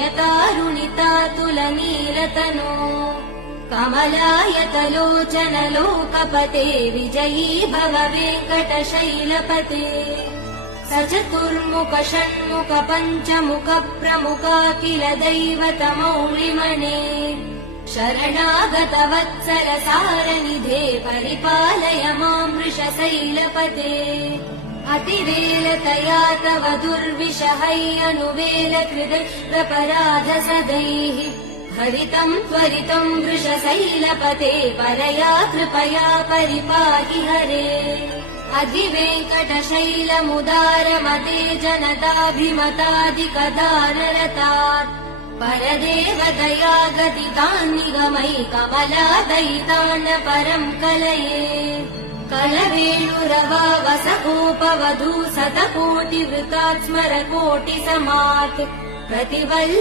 यतारुणितातुलनीलतनो कमलायतलोचन लोकपते विजयी भव वेङ्कटशैलपते सचतुर्मुख षण्मुख पञ्चमुख प्रमुखाखिल दैवतमौलिमणे शरणागत वत्सल सारनिधे परिपालय मां वृषशैलपते अतिवेलतया तव दुर्विषहैरनुवेल कृतप्रपराध सदैः हरितं त्वरितं वृषशैलपते परया कृपया परिपाहि हरे अधिवेङ्कटशैलमुदारमते जनताभिमताधिकदानरतात् परदेवदया गदितान् निगमै कमलादयितान् परं कलये कलवेणुरवावसगोपवधू शतकोटिवृतात् स्मरकोटिसमात् प्रतिवल्